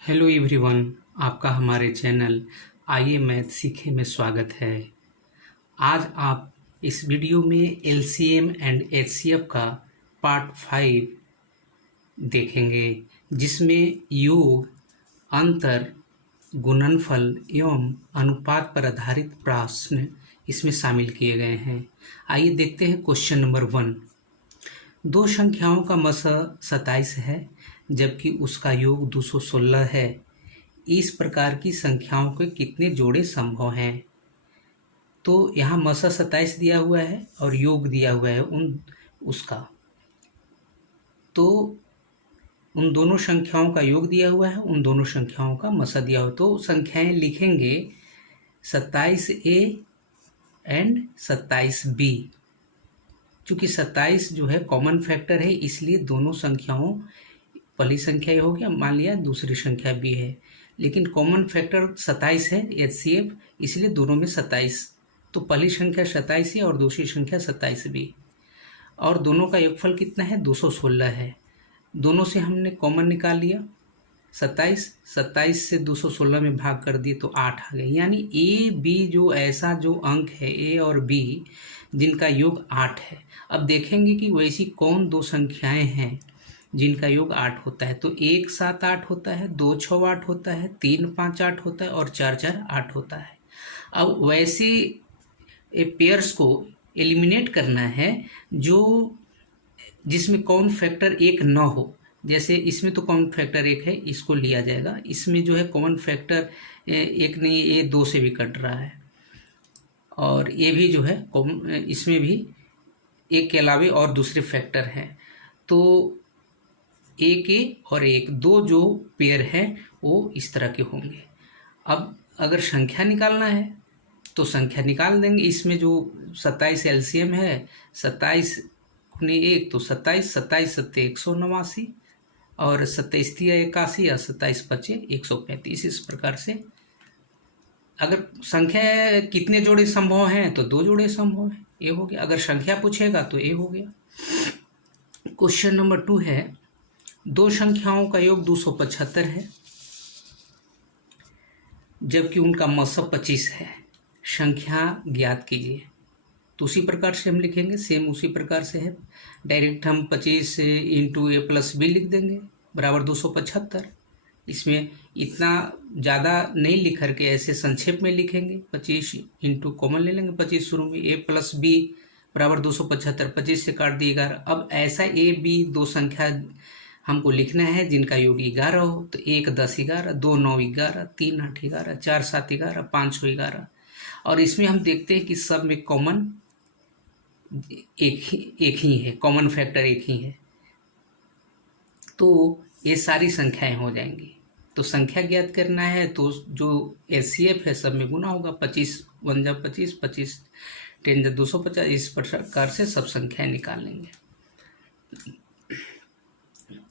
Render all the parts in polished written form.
Hello everyone, आपका हमारे channel आइए मैथ सीखे में स्वागत है। आज आप इस वीडियो में एलसीएम एंड एचसीएफ का पार्ट 5 देखेंगे, जिसमें योग, अंतर, गुणनफल एवं अनुपात पर आधारित प्रश्न इसमें शामिल किए गए हैं। आइए देखते हैं क्वेश्चन नंबर 1। दो संख्याओं का मसा 27 है जबकि उसका योग 216 है। इस प्रकार की संख्याओं के कितने जोड़े संभव हैं? तो यहाँ मसा 27 दिया हुआ है और योग दिया हुआ है उसका। तो उन दोनों संख्याओं का योग दिया हुआ है, उन दोनों संख्याओं का मसा दिया हुआ है। तो संख्याएं लिखेंगे 27A एंड 27B। चूँकि 27 जो है कॉमन फैक्टर है, इसलिए दोनों संख्याओं, पहली संख्या ये हो गया, मान लिया दूसरी संख्या भी है, लेकिन कॉमन फैक्टर 27 है एचसीएफ, इसलिए दोनों में 27। तो पहली संख्या 27 है और दूसरी संख्या 27 भी, और दोनों का योगफल कितना है? 216 है। दोनों से हमने कॉमन निकाल लिया 27 से 216 में भाग कर दिए तो 8 आ गए। यानी ए बी जो ऐसा जो अंक है ए और बी जिनका योग 8 है। अब देखेंगे कि वैसी कौन दो संख्याएं हैं जिनका योग 8 होता है। तो 1 7 8 होता है, 2 6 8 होता है, 3 5 8 होता है और 4 4 8 होता है। अब वैसे पेयर्स को एलिमिनेट करना है जो जिसमें कॉमन फैक्टर 1 न हो। जैसे इसमें तो कॉमन फैक्टर 1 है, इसको लिया जाएगा। इसमें जो है कॉमन फैक्टर 1 नहीं, ये 2 से भी कट रहा है, और ये भी जो है इसमें भी 1 के अलावे और दूसरे फैक्टर हैं। तो एक ए और एक दो जो पेयर हैं वो इस तरह के होंगे। अब अगर संख्या निकालना है तो संख्या निकाल देंगे। इसमें जो 27 एलसीएम है, 27 गुने 1 तो 27, 27 सत्ते 189 और 27 तिया 81 या 27 पचे 135। इस प्रकार से अगर संख्या कितने जोड़े संभव हैं तो 2 जोड़े संभव हैं, ये हो गया। अगर संख्या पूछेगा तो ये हो गया। क्वेश्चन नंबर 2 है, दो संख्याओं का योग 275 है जबकि उनका मसा 25 है। संख्या ज्ञात कीजिए। तो उसी प्रकार से हम लिखेंगे, सेम उसी प्रकार से है। डायरेक्ट हम 25 इंटू ए प्लस बी लिख देंगे बराबर 275। इसमें इतना ज़्यादा नहीं लिख करके ऐसे संक्षेप में लिखेंगे। 25 इंटू कॉमन ले लेंगे, 25 शुरू में, ए प्लस बी बराबर 275। 25 से काट दिए 11। अब ऐसा ए बी दो संख्या हमको लिखना है जिनका योग 11 हो। तो 1 10 11, 2 9 11, 3 8 11, 4 7 11, 5 6 11। और इसमें हम देखते हैं कि सब में कॉमन एक ही है, कॉमन फैक्टर एक ही है। तो ये सारी संख्याएं हो जाएंगी। तो संख्या ज्ञात करना है तो जो एचसीएफ है सब में गुना होगा। 25 1 जा 25, 25 10 जा 250। इस प्रकार से सब संख्याएं निकाल लेंगे।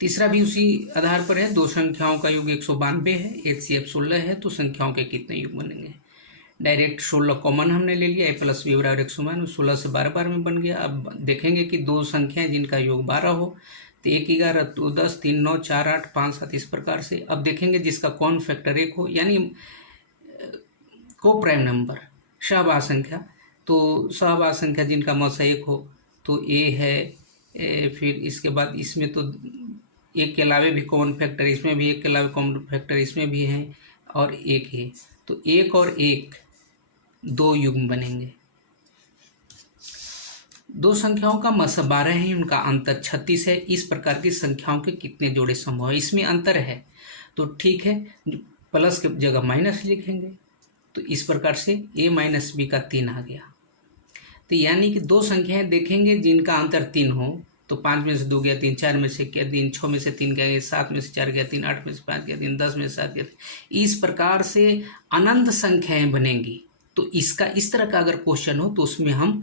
तीसरा भी उसी आधार पर है। दो संख्याओं का योग 192 है, एचसीएफ 16 है, तो संख्याओं के कितने योग बनेंगे? डायरेक्ट 16 कॉमन हमने ले लिया, ए प्लस बी बराबर 192, 16 से 12 बार में बन गया। अब देखेंगे कि दो संख्याएं जिनका योग 12 हो, तो 1 11, 2 10, 3 9, 4 8, 5 7, इस प्रकार से। अब देखेंगे जिसका कॉमन फैक्टर 1 हो, यानी को प्राइम नंबर, सहभाग संख्या। तो सहभाग संख्या जिनका मसा 1 हो तो ए है। फिर इसके बाद इसमें तो 1 के अलावे भी कॉमन फैक्टर, इसमें भी 1 के अलावे कॉमन फैक्टर इसमें भी है, और 1 है। तो 1 और 1 2 युग्म बनेंगे। दो संख्याओं का मसा 12 है, उनका अंतर 36 है। इस प्रकार की संख्याओं के कितने जोड़े संभव है? इसमें अंतर है तो ठीक है, प्लस के जगह माइनस लिखेंगे। तो इस प्रकार से a माइनस बी का 3 आ गया। तो यानी कि दो संख्याएं देखेंगे जिनका अंतर 3 हो, तो 5 में से 2 गया 3, 4 में से क्या 3, 6 में से 3 गया, 7 में से 4 गया 3, 8 में से 5 गया 3, 10 में से 7 गया 3। इस प्रकार से अनंत संख्याएं बनेंगी। तो इसका इस तरह का अगर क्वेश्चन हो तो उसमें हम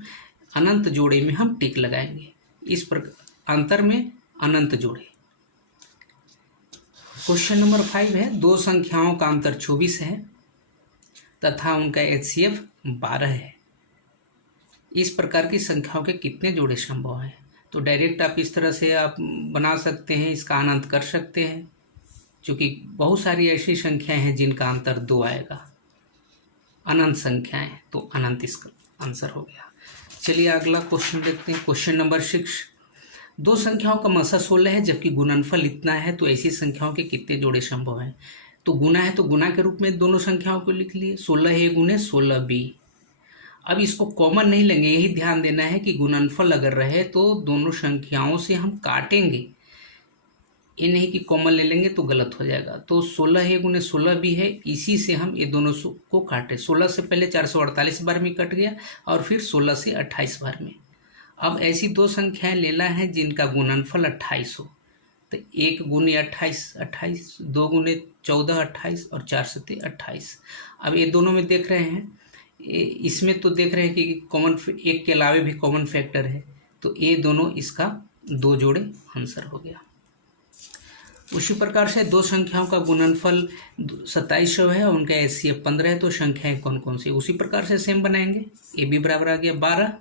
अनंत जोड़े में हम टिक लगाएंगे। इस प्रकार अंतर में अनंत जोड़े। क्वेश्चन नंबर 5 है, दो संख्याओं का अंतर 24 है तथा उनका एचसीएफ 12 है। इस प्रकार की संख्याओं के कितने जोड़े संभव हैं? तो डायरेक्ट आप इस तरह से आप बना सकते हैं, इसका अनंत कर सकते हैं। क्योंकि बहुत सारी ऐसी संख्याएं हैं जिनका अंतर 2 आएगा, अनंत संख्याएं, तो अनंत इसका आंसर हो गया। चलिए अगला क्वेश्चन देखते हैं। क्वेश्चन नंबर 6, दो संख्याओं का मसा 16 है जबकि गुणनफल इतना है, तो ऐसी संख्याओं के कितने जोड़े संभव हैं? तो गुना है तो गुना के रूप में दोनों संख्याओं को लिख लिए, 16a गुने 16b। अब इसको कॉमन नहीं लेंगे, यही ध्यान देना है कि गुणनफल अगर रहे तो दोनों संख्याओं से हम काटेंगे, ये नहीं कि कॉमन ले लेंगे तो गलत हो जाएगा। तो 16a गुने 16b है, इसी से हम ये दोनों को काटे। 16 से पहले 448 बार में कट गया और फिर 16 से 28 बार में। अब ऐसी दो संख्याएं लेना है जिनका गुणनफल 28 हो, तो 1 गुने 28 28, 2 गुने 14 28 और 4 सत्ते 28। अब ये दोनों में देख रहे हैं, इसमें तो देख रहे हैं कि कॉमन एक के अलावे भी कॉमन फैक्टर है, तो ये दोनों इसका 2 जोड़े आंसर हो गया। उसी प्रकार से दो संख्याओं का गुणनफल 2700 है और उनका HCF 15 है, तो संख्याएं कौन कौन सी? उसी प्रकार से सेम बनाएंगे। ए बी बराबर आ गया 12।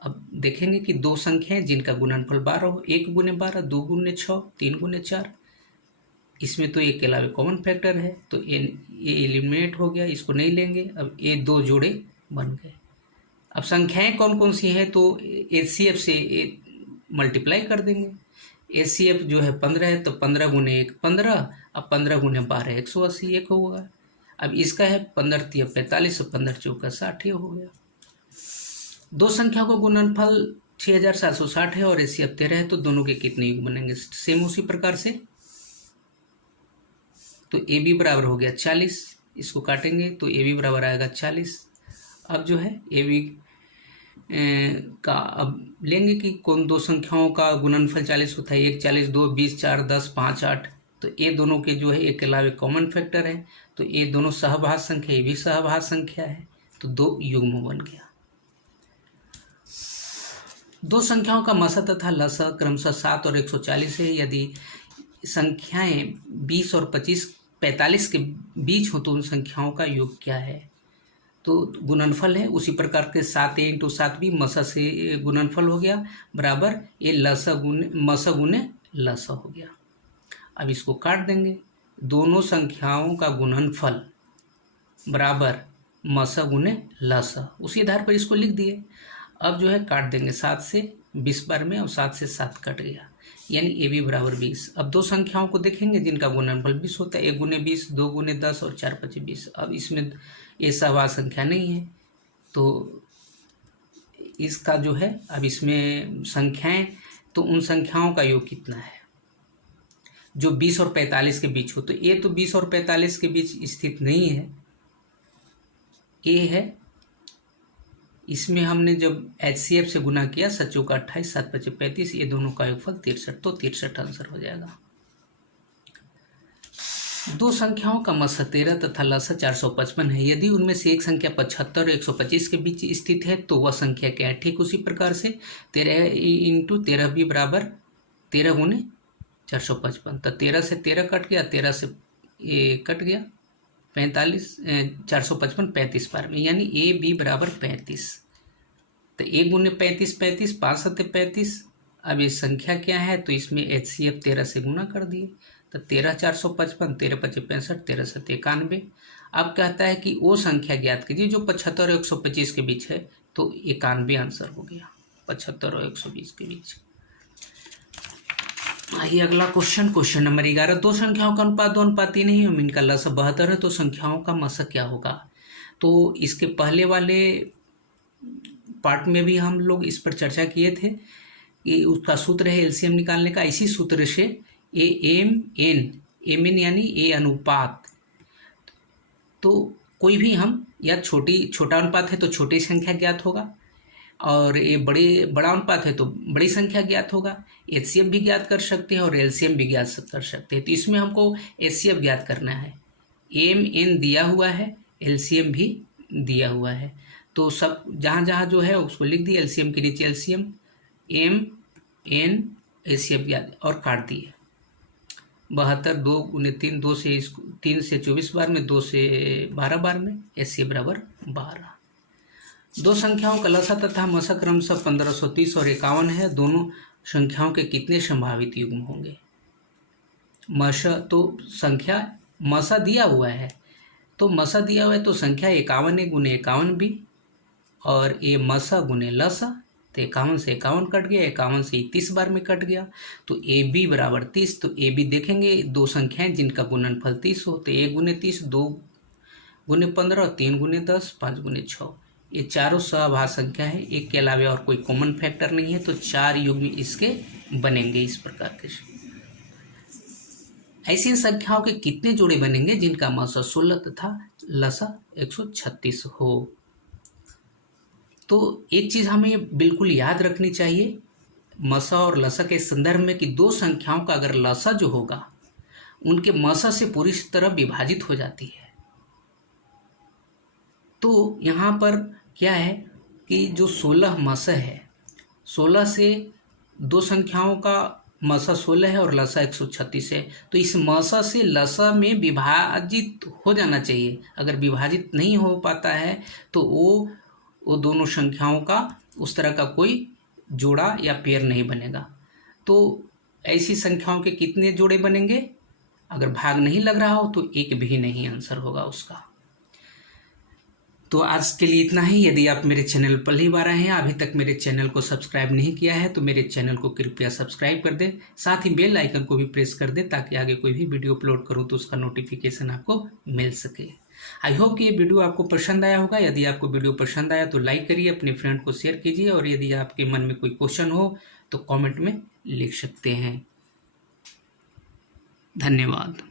अब देखेंगे कि दो संख्याएं जिनका गुणनफल 12 हो, 1 गुने 12, 2 गुने 6, 3 गुने 4। इसमें तो एक के अलावे कॉमन फैक्टर है, तो ये एलिमिनेट हो गया, इसको नहीं लेंगे। अब ये 2 जोड़े बन गए। अब संख्याएं कौन कौन सी हैं, तो HCF से मल्टीप्लाई कर देंगे। HCF जो है 15 है, तो 15 गुने 1 15, अब 15 गुने 12 180 एक होगा। अब इसका है 15 3 45, 15 चौका 60 हो गया। दो संख्या को गुणनफल 6760 है और HCF 13 है, तो दोनों के कितने युग बनेंगे? सेम उसी प्रकार से, तो AB बराबर हो गया 40, इसको काटेंगे तो AB बराबर आएगा 40। अब जो है AB का अब लेंगे कि कौन दो संख्याओं का गुणनफल 40 होता है। 1 40, 2 20, 4 10, 5 8, तो ये दोनों के जो है एक के अलावे कॉमन फैक्टर है, तो ये दोनों सहभाज्य संख्या, ये भी सहभाज्य संख्या है, तो 2 युग्म बन गया। दो संख्याओं का मसा तथा लसा क्रमशः 7 और 140 है। यदि संख्याएं 20 और 45 के बीच हो तो उन संख्याओं का योग क्या है? तो गुणनफल है, उसी प्रकार के 7a × 7b मसा से गुणनफल हो गया, बराबर ये मसा गुने लसा हो गया। अब इसको काट देंगे, दोनों संख्याओं का गुणनफल बराबर मसा गुने लसा, उसी आधार पर इसको लिख दिए। अब जो है काट देंगे 7 से 20 बार में, और 7 से 7 कट गया, यानी AB बराबर 20। अब दो संख्याओं को देखेंगे जिनका गुणनफल 20 होता है, 1 गुने 20, 2 गुने 10 और 4 5 20। अब इसमें ये सहभाज्य संख्या नहीं है, तो इसका जो है अब इसमें संख्याएं, तो उन संख्याओं का योग कितना है जो 20 और 45 के बीच हो? तो ये तो 20 और 45 के बीच स्थित नहीं है, ये है, इसमें हमने जब HCF से गुना किया 7 चौका 28, 7 5 35, ये दोनों का योगफल 63, तो 63 आंसर हो जाएगा। दो संख्याओं का मसा 13 तथा लसा 455 है। यदि उनमें से एक संख्या 75 और 125 के बीच स्थित है तो वह संख्या क्या है? ठीक उसी प्रकार से 13 × 13b बराबर 13 गुने 455, तो 13 से 13 कट गया, 13 से ये कट गया, 45 455 35 बार में, यानी AB बराबर 35। तो 1 गुने 35 35, 5 सत्ते 35। अब ये संख्या क्या है, तो इसमें HCF 13 से गुना कर दिए, तो 13 455, 13 5 65, 13 7 91। अब कहता है कि वो संख्या ज्ञात कीजिए जो 75 और 125 के बीच है, तो 91 आंसर हो गया, 75 और 120 के बीच। आइए अगला क्वेश्चन नंबर 11, दो संख्याओं का अनुपात 2:3 ही, इनका लसा 72 है, तो संख्याओं का मसा क्या होगा? तो इसके पहले वाले पार्ट में भी हम लोग इस पर चर्चा किए थे कि उसका सूत्र है एलसीएम निकालने का। इसी सूत्र से एम यानी ए अनुपात, तो कोई भी हम या छोटा अनुपात है तो छोटी संख्या ज्ञात होगा, और ये बड़ा अनुपात है तो बड़ी संख्या ज्ञात होगा। HCF भी ज्ञात कर सकते हैं और LCM भी ज्ञात कर सकते हैं, तो इसमें हमको HCF ज्ञात करना है। MN दिया हुआ है, LCM भी दिया हुआ है, तो सब जहाँ जो है उसको लिख दिए, LCM के नीचे LCM, MN HCF ज्ञात और काट दिए। 72 2 गुने 3, 2 से 3 से 24 बार में, 2 से 12 बार में, HCF बराबर 12। दो संख्याओं का लसा तथा मसा क्रमशः 1530 और 51 है। दोनों संख्याओं के कितने संभावित युग्म होंगे? मसा तो संख्या मसा दिया हुआ है, तो मसा दिया हुआ है तो संख्या 51 है, गुने 51 भी, और ये मसा गुने लसा, तो 51 से 51 कट गया, 51 से 30 बार में कट गया, तो ए बी बराबर 30। तो ए बी देखेंगे दो संख्याएं जिनका गुणनफल 30 हो, तो 1 गुने 30, 2 गुने 15, 3 गुने 10, 5 गुने 6। ये चारों सहभाज्य संख्या है, एक के अलावा और कोई कॉमन फैक्टर नहीं है, तो 4 युग्म इसके बनेंगे इस प्रकार के। ऐसी संख्याओं के कितने जोड़े बनेंगे जिनका मसा 16 तथा लसा 136 हो। तो एक चीज़ हमें बिल्कुल याद रखनी चाहिए मसा और लसा के संदर्भ में कि दो संख्याओं का अगर लसा जो होगा उनके मसा से पूरी तरह विभाजित हो जाती है। तो यहाँ पर क्या है कि जो 16 मसा है, 16 से दो संख्याओं का मसा 16 है और लसा 136 है, तो इस मसा से लसा में विभाजित हो जाना चाहिए। अगर विभाजित नहीं हो पाता है तो वो दोनों संख्याओं का उस तरह का कोई जोड़ा या पेयर नहीं बनेगा। तो ऐसी संख्याओं के कितने जोड़े बनेंगे? अगर भाग नहीं लग रहा हो तो एक भी नहीं आंसर होगा उसका। तो आज के लिए इतना ही। यदि आप मेरे चैनल पर पहली बार आए हैं, अभी तक मेरे चैनल को सब्सक्राइब नहीं किया है, तो मेरे चैनल को कृपया सब्सक्राइब कर दें, साथ ही बेल आइकन को भी प्रेस कर दें ताकि आगे कोई भी वीडियो अपलोड करूं तो उसका नोटिफिकेशन आपको मिल सके। आई होप कि ये वीडियो आपको पसंद आया होगा। यदि आपको वीडियो पसंद आया तो लाइक करिए, अपने फ्रेंड को शेयर कीजिए, और यदि आपके मन में कोई क्वेश्चन हो तो कॉमेंट में लिख सकते हैं। धन्यवाद।